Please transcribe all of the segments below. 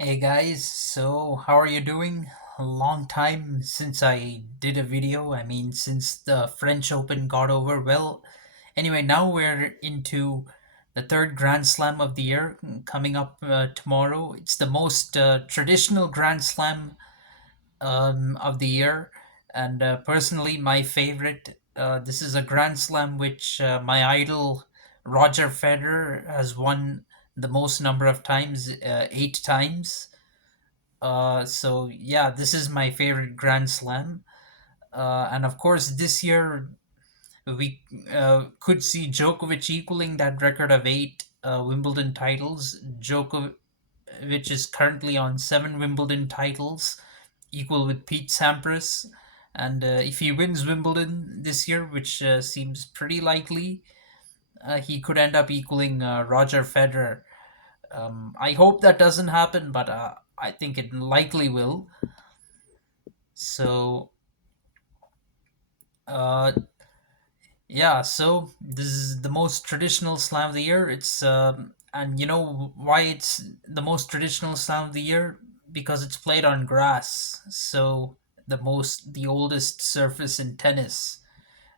Hey guys, so how are you doing? A long time since I did a video. Since the French Open got over. Well, anyway, now we're into the third Grand Slam of the year coming up tomorrow. It's the most traditional Grand Slam of the year, and personally, my favorite. This is a Grand Slam which my idol Roger Federer has won the most number of times, 8 times. So yeah, this is my favorite Grand Slam, and of course this year we could see Djokovic equaling that record of 8 Wimbledon titles. Djokovic is currently on 7 Wimbledon titles, equal with Pete Sampras. And if he wins Wimbledon this year, which seems pretty likely, he could end up equaling Roger Federer. I hope that doesn't happen, but I think it likely will. So Uh, yeah, so this is the most traditional slam of the year. And you know why it's the most traditional slam of the year? Because it's played on grass. So the oldest surface in tennis.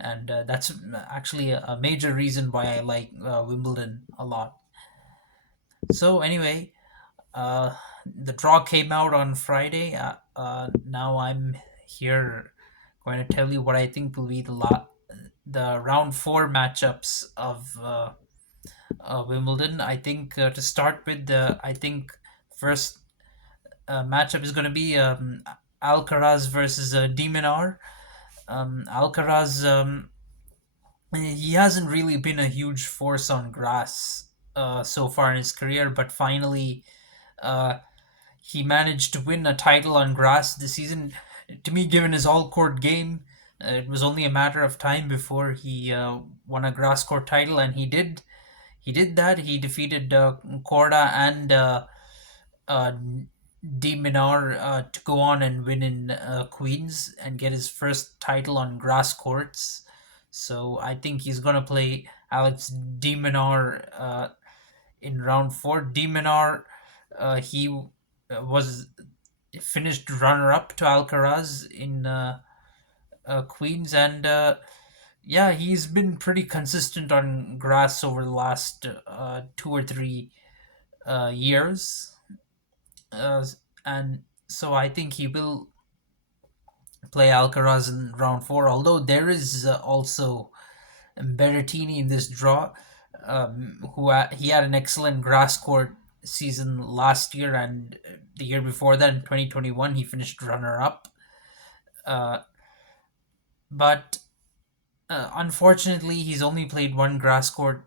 And that's actually a major reason why I like Wimbledon a lot. So anyway, the draw came out on Friday. Now I'm here going to tell you what I think will be the round four matchups of Wimbledon. I think to start with, I think first matchup is going to be Alcaraz versus Demonar. Alcaraz, he hasn't really been a huge force on grass so far in his career, but finally uh, he managed to win a title on grass this season. To me, given his all court game, it was only a matter of time before he won a grass court title, and he did. He did that. He defeated Korda and uh, De Minaur to go on and win in Queens and get his first title on grass courts. So I think he's gonna play Alex De Minaur in round four. De Minaur, he was finished runner up to Alcaraz in Queens, and yeah, he's been pretty consistent on grass over the last 2 or 3 years, uh, and so I think he will play Alcaraz in round four. Although there is also Berrettini in this draw, he had an excellent grass court season last year, and the year before that in 2021 he finished runner up. Uh, but unfortunately, he's only played one grass court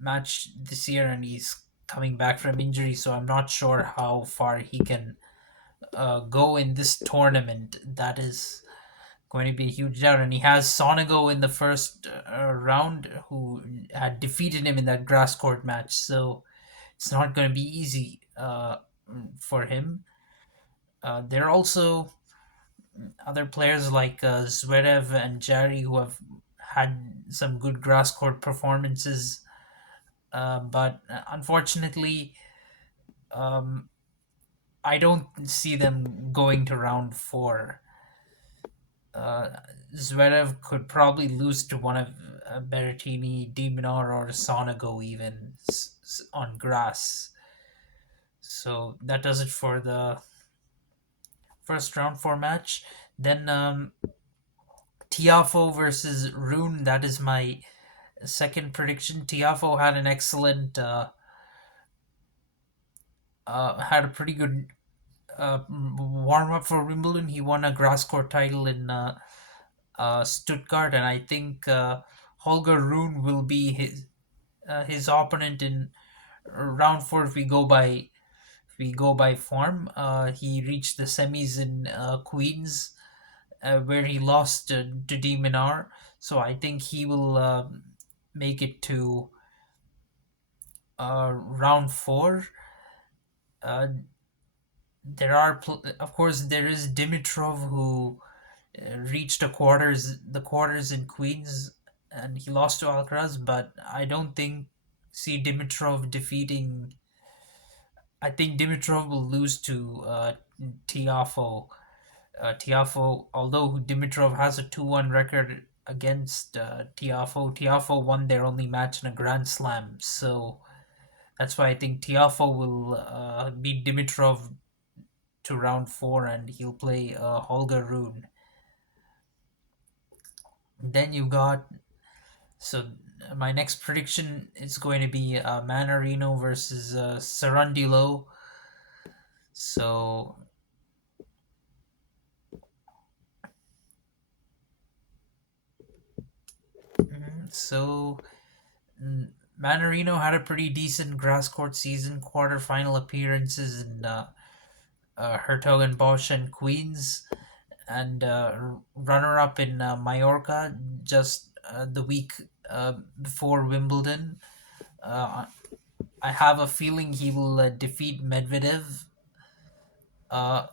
match this year, and he's coming back from injury. So I'm not sure how far he can go in this tournament. That is going to be a huge doubt. And he has Sonego in the first round, who had defeated him in that grass court match. So it's not going to be easy for him. There are also other players like Zverev and Jari who have had some good grass court performances, but unfortunately, um, I don't see them going to round four. Zverev could probably lose to one of Berrettini, Diminar, or Sonego even on grass. So that does it for the first round four match. Then Tiafo versus Rune. That is my second prediction. Tiafo had an excellent, had a pretty good warm up for Wimbledon. He won a grass court title in Stuttgart, and I think Holger Rune will be his opponent in round four if we go by form. He reached the semis in Queens, where he lost to De Minaur. So I think he will make it to round four. Uh, of course, there is Dimitrov who reached the quarters in Queens, and he lost to Alcaraz. But I don't think see Dimitrov defeating I think Dimitrov will lose to Tiafo. Tiafo, although Dimitrov has a 2-1 record against Tiafo, Tiafo won their only match in a Grand Slam. So that's why I think Tiafo will beat Dimitrov to round four, and he'll play Holger Rune. Then you got so my next prediction is going to be Manarino versus Sarandilo. So so Manarino had a pretty decent grass court season, quarterfinal appearances in Hertogenbosch and Queens, and runner up in Mallorca just the week before Wimbledon. Uh, I have a feeling he will defeat Medvedev. Uh,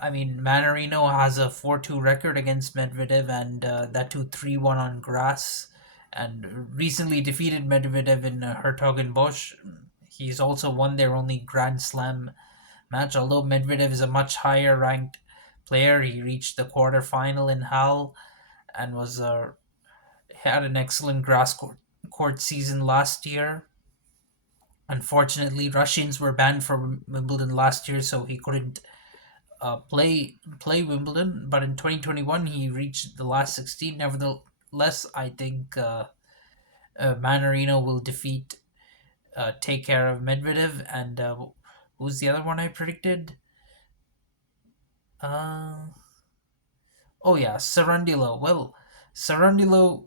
I mean, Manarino has a 4-2 record against Medvedev, and that too 3-1 on grass, and recently defeated Medvedev in Hertogenbosch. He's also won their only Grand Slam match, although Medvedev is a much higher ranked player. He reached the quarterfinal in Halle and was had an excellent court season last year. Unfortunately, Russians were banned from Wimbledon last year, so he couldn't play Wimbledon. But in 2021, he reached the last 16. Nevertheless, I think Manarino will take care of Medvedev. And who's the other one I predicted? Uh, oh yeah, Sarandilo. Well, Sarandilo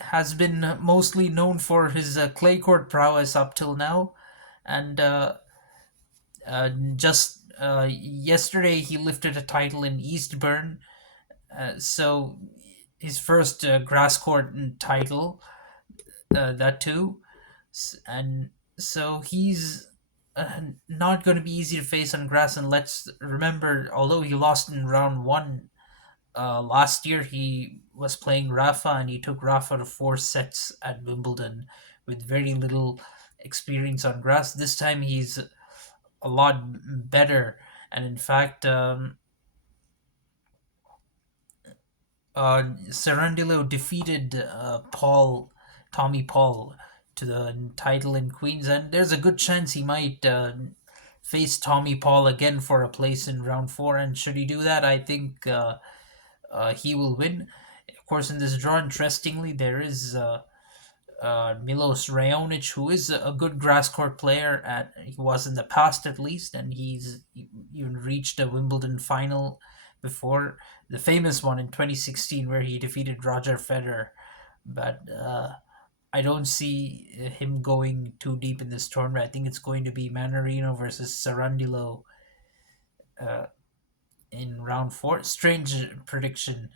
has been mostly known for his clay court prowess up till now, and just yesterday he lifted a title in Eastbourne. So his first grass court title, that too, and so he's not going to be easy to face on grass. And let's remember, although he lost in round one last year, he was playing Rafa, and he took Rafa to four sets at Wimbledon with very little experience on grass. This time he's a lot better, and in fact, Cerundolo defeated Tommy Paul, to the title in Queens, and there's a good chance he might face Tommy Paul again for a place in round four. And should he do that, I think he will win. Of course, in this draw, interestingly, there is Milos Raonic, who is a good grass court player. He was in the past at least, and he's even reached a Wimbledon final before, the famous one in 2016 where he defeated Roger Federer. But I don't see him going too deep in this tournament. I think it's going to be Manarino versus Sarandilo in round four. Strange prediction.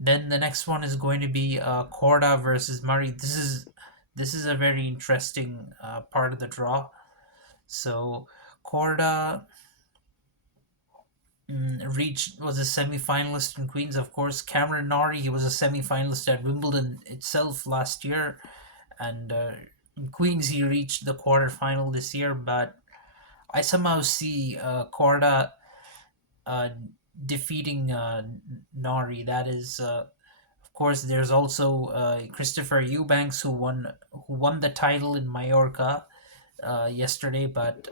Then the next one is going to be Korda versus Murray. This is a very interesting part of the draw. So Korda reached was a semi-finalist in Queens, of course. Cameron Norrie, he was a semi-finalist at Wimbledon itself last year, and in Queens he reached the quarterfinal this year. But I somehow see Korda uh, defeating Norrie. That is, of course, there's also Christopher Eubanks, who won the title in Mallorca yesterday, but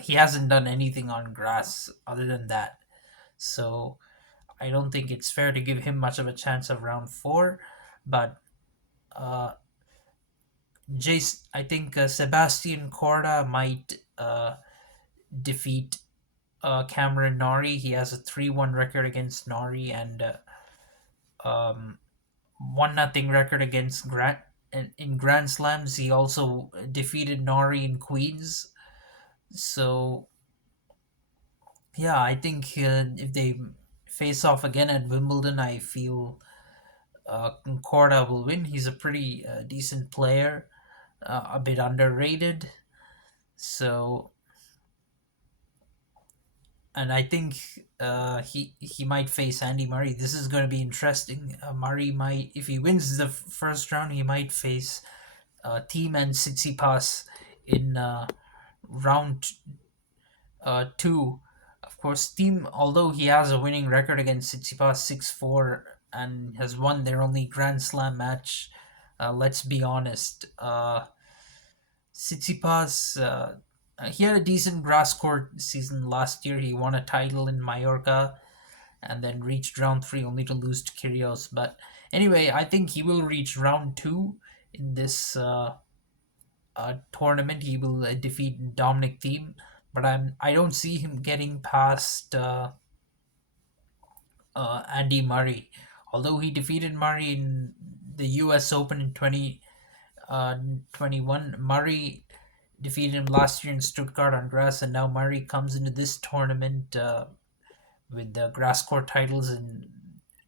he hasn't done anything on grass other than that. So I don't think it's fair to give him much of a chance of round four. But uh, I think Sebastian Corda might defeat Cameron Norrie. He has a 3-1 record against Norrie, and um, 1-0 record against in Grand Slams. He also defeated Norrie in Queens. So yeah, I think if they face off again at Wimbledon, I feel Korda will win. He's a pretty decent player, a bit underrated. So, and I think he might face Andy Murray. This is going to be interesting. Murray might, if he wins the first round, he might face Team and Tsitsipas in round two. Of course, team, although he has a winning record against Tsitsipas 6-4 and has won their only Grand Slam match, let's be honest. Tsitsipas, he had a decent grass court season last year. He won a title in Mallorca and then reached round three only to lose to Kyrgios. But anyway, I think he will reach round two in this tournament. He will defeat Dominic Thiem, but I don't see him getting past Andy Murray. Although he defeated Murray in the U.S. Open in 2021, Murray defeated him last year in Stuttgart on grass, and now Murray comes into this tournament with the grass court titles and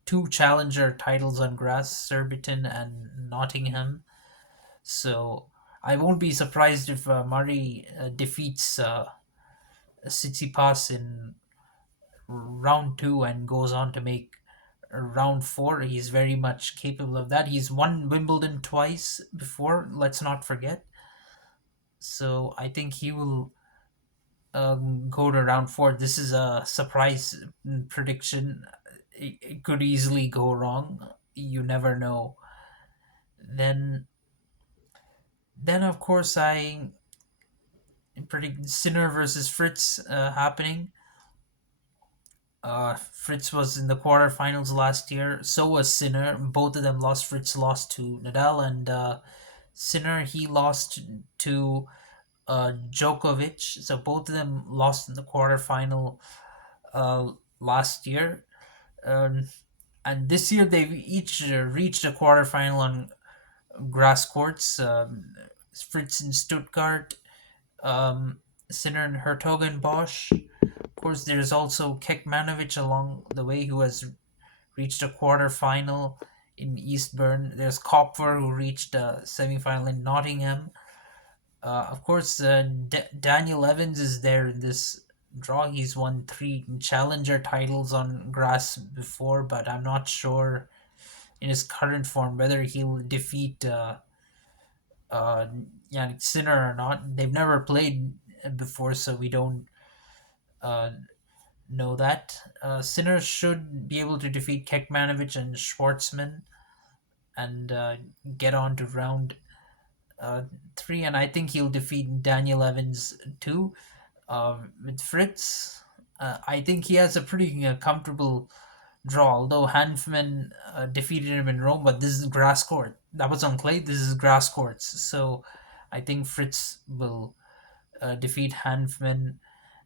two challenger titles on grass, Surbiton and Nottingham. So I won't be surprised if Murray defeats Tsitsipas in round two and goes on to make round four. He's very much capable of that. He's won Wimbledon twice before, let's not forget. So I think he will go to round four. This is a surprise prediction. It could easily go wrong. You never know. Then, then of course I predict Sinner versus Fritz happening. Fritz was in the quarterfinals last year. So was Sinner. Both of them lost. Fritz lost to Nadal, and Sinner he lost to Djokovic. So both of them lost in the quarterfinal last year. Um, and this year they've each reached a quarterfinal on grass courts. Fritz in Stuttgart, Sinner in Hertogenbosch. Of course, there's also Kekmanovic along the way who has reached a quarterfinal in Eastbourne. There's Kopfer who reached a semifinal in Nottingham. Of course, Daniel Evans is there in this draw. He's won three challenger titles on grass before, but I'm not sure in his current form whether he'll defeat uh, Yannick Sinner or not. They've never played before, so we don't uh, know that. Sinner should be able to defeat Kekmanovic and Schwartzman and get on to round uh, three, and I think he'll defeat Daniel Evans too. With Fritz, I think he has a pretty comfortable draw. Although Hanfman defeated him in Rome, but this is grass court. That was on clay. This is grass courts, so I think Fritz will defeat Hanfman,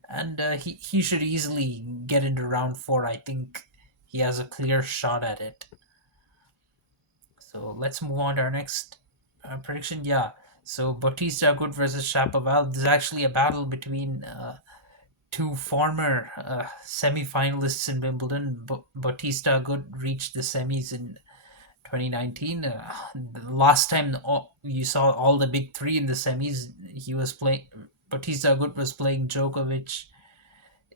and he should easily get into round four. I think he has a clear shot at it. So let's move on to our next prediction. Yeah. So Bautista Agut versus Shapovalov. This is actually a battle between two former semi-finalists in Wimbledon. Bautista Agut reached the semis in 2019. The last time you saw all the big three in the semis, he was playing. Bautista Agut was playing Djokovic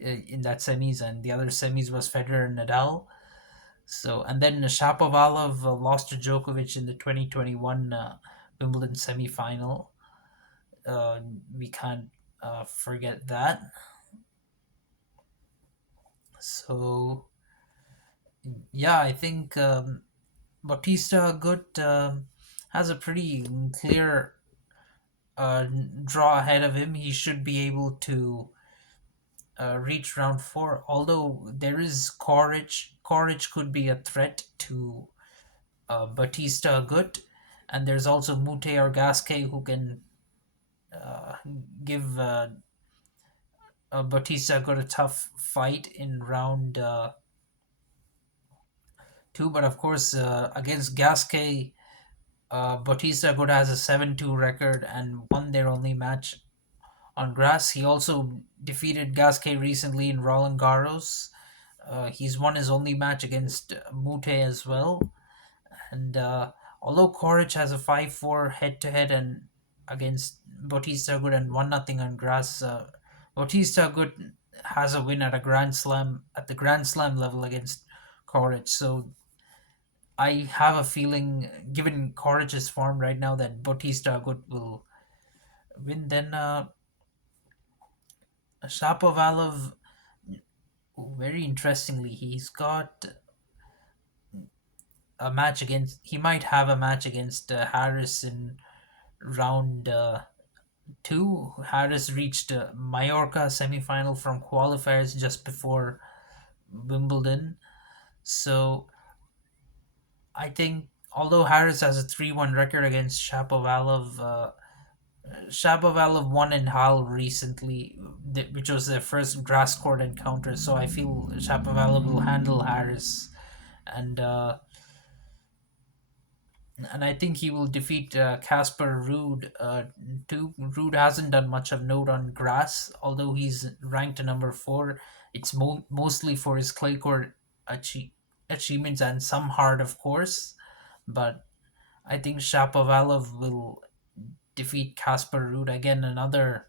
in that semis, and the other semis was Federer and Nadal. So, and then Shapovalov lost to Djokovic in the 2021 Wimbledon semi-final. We can't forget that. So, yeah, I think Bautista good has a pretty clear draw ahead of him. He should be able to reach round four. Although there is Coric. Coric could be a threat to Batista Gut, and there's also Mute or Gasquet who can uh, give Batista Gut a tough fight in round two. But of course, against Gasquet, Batista Gut has a 7-2 record and won their only match on grass. He also defeated Gasquet recently in Roland Garros. He's won his only match against Mute as well. And although Coric has a 5-4 head to head and against Bautista Agut and 1-0 on grass, Bautista Agut has a win at a Grand Slam at the Grand Slam level against Coric. So I have a feeling, given Coric's form right now, that Bautista Agut will win. Then Shapovalov, very interestingly, he's got a match against. He might have a match against Harris in round two. Harris reached Mallorca semi-final from qualifiers just before Wimbledon. So I think although Harris has a 3-1 record against Shapovalov, Shapovalov won in Hal recently, which was their first grass court encounter. So I feel Shapovalov will handle Harris, and uh, and I think he will defeat Casper Ruud too. Ruud hasn't done much of note on grass, although he's ranked number four. It's mostly for his clay court achievements and some hard, of course. But I think Shapovalov will defeat Casper Ruud again. Another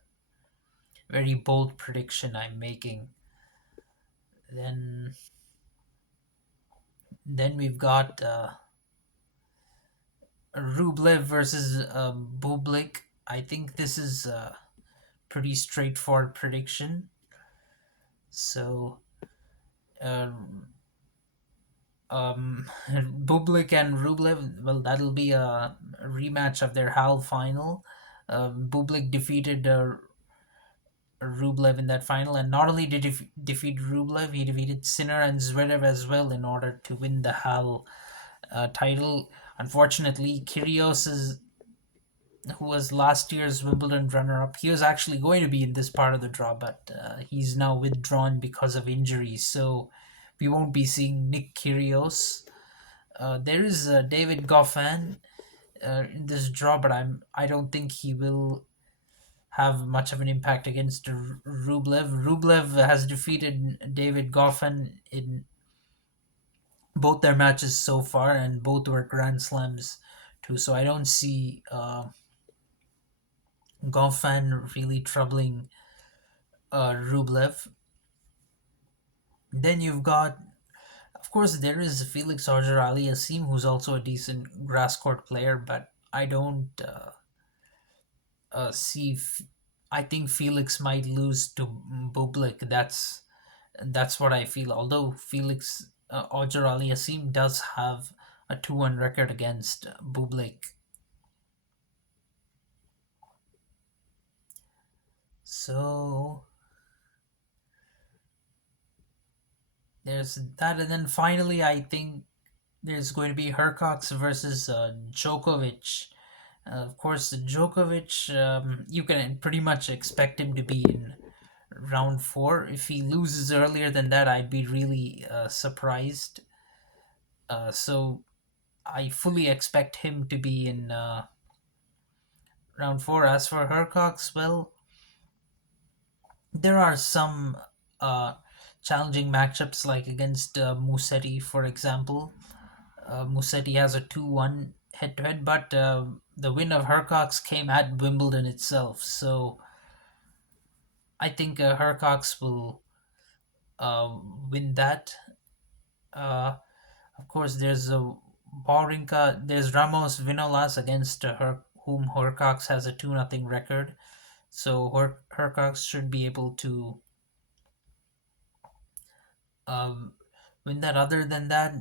very bold prediction I'm making. Then then we've got Rublev versus Bublik. I think this is a pretty straightforward prediction. So uh, Bublik and Rublev, well, that'll be a rematch of their HAL final. Bublik defeated Rublev in that final, and not only did he defeat Rublev, he defeated Sinner and Zverev as well in order to win the HAL title. Unfortunately, Kyrgios is who was last year's Wimbledon runner-up. He was actually going to be in this part of the draw, but he's now withdrawn because of injuries. So we won't be seeing Nick Kyrgios. There is David Goffin in this draw, but I don't think he will have much of an impact against Rublev. Rublev has defeated David Goffin in both their matches so far, and both were Grand Slams too. So I don't see Goffin really troubling Rublev. Then you've got, of course, there is Felix Auger Aliassime, who's also a decent grass court player, but I don't see. I think Felix might lose to Bublik. That's what I feel. Although Felix Auger Aliassime does have a 2-1 record against Bublik. So there's that, and then finally, I think there's going to be Hercox versus Djokovic. Of course, Djokovic, you can pretty much expect him to be in round four. If he loses earlier than that, I'd be really surprised. So I fully expect him to be in round four. As for Hercox, well, there are some uh, challenging matchups like against Musetti, for example. Musetti has a 2-1 head to head, but the win of Hercox came at Wimbledon itself. So I think Hercox will win that. Uh, of course, there's a Wawrinka, there's Ramos Vinolas against whom Hercox has a 2-0 record. So Hercox should be able to um, win that. Other than that,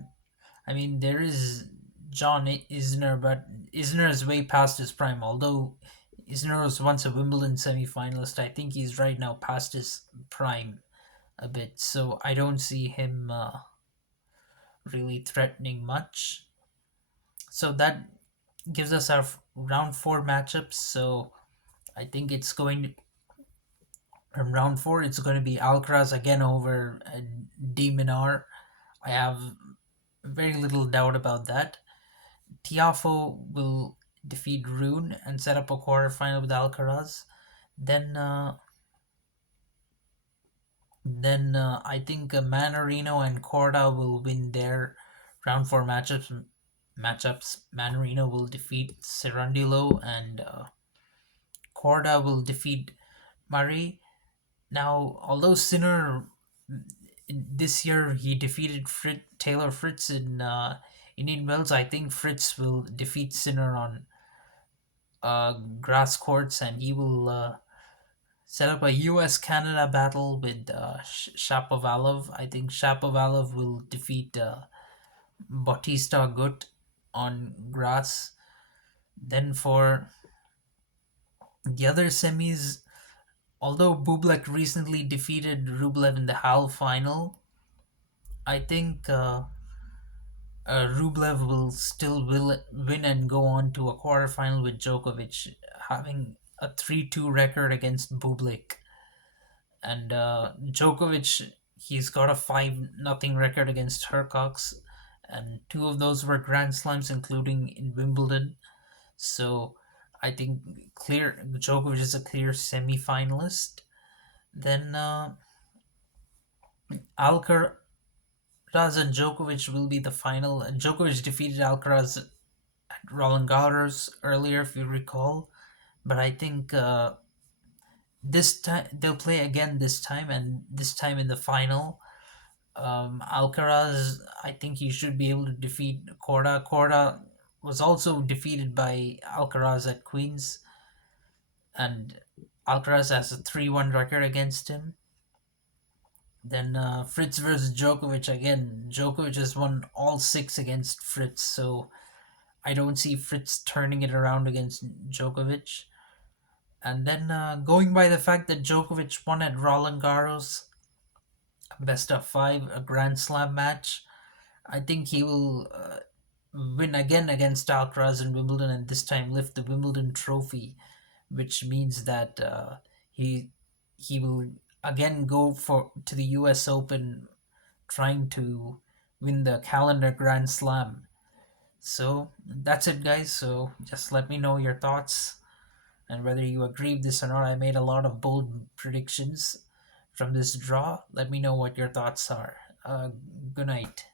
I mean, there is John Isner, but Isner is way past his prime. Although Isner was once a Wimbledon semi-finalist, I think he's right now past his prime a bit. So I don't see him really threatening much. So that gives us our round four matchups. So I think it's going to, from round four, it's going to be Alcaraz again over De Minaur. I have very little doubt about that. Tiafo will defeat Rune and set up a quarterfinal with Alcaraz. Then, uh, then I think Manarino and Corda will win their round four matchups. Manarino will defeat Cerundolo, and Corda will defeat Murray. Now, although Sinner this year he defeated Taylor Fritz in Indian Wells, I think Fritz will defeat Sinner on grass courts, and he will set up a US Canada battle with Shapovalov. I think Shapovalov will defeat Bautista Gut on grass. Then for the other semis, although Bublik recently defeated Rublev in the half final, I think Rublev will still win and go on to a quarterfinal with Djokovic, having a 3-2 record against Bublik. And Djokovic, he's got a 5-0 record against Hercox, and two of those were Grand Slams, including in Wimbledon. So I think clear Djokovic is a clear semi-finalist. Then Alcaraz and Djokovic will be the final. Djokovic defeated Alcaraz at Roland Garros earlier, if you recall. But I think this time they'll play again this time, and this time in the final. Alcaraz, I think he should be able to defeat Korda. Korda was also defeated by Alcaraz at Queens, and Alcaraz has a 3-1 record against him. Then Fritz versus Djokovic again. Djokovic has won all six against Fritz, so I don't see Fritz turning it around against Djokovic. And then going by the fact that Djokovic won at Roland Garros, best of five, a Grand Slam match, I think he will win again against Alcaraz in Wimbledon and this time lift the Wimbledon trophy, which means that he he will again go for to the U.S. Open, trying to win the calendar Grand Slam. So that's it, guys. So just let me know your thoughts and whether you agree with this or not. I made a lot of bold predictions from this draw. Let me know what your thoughts are. Good night.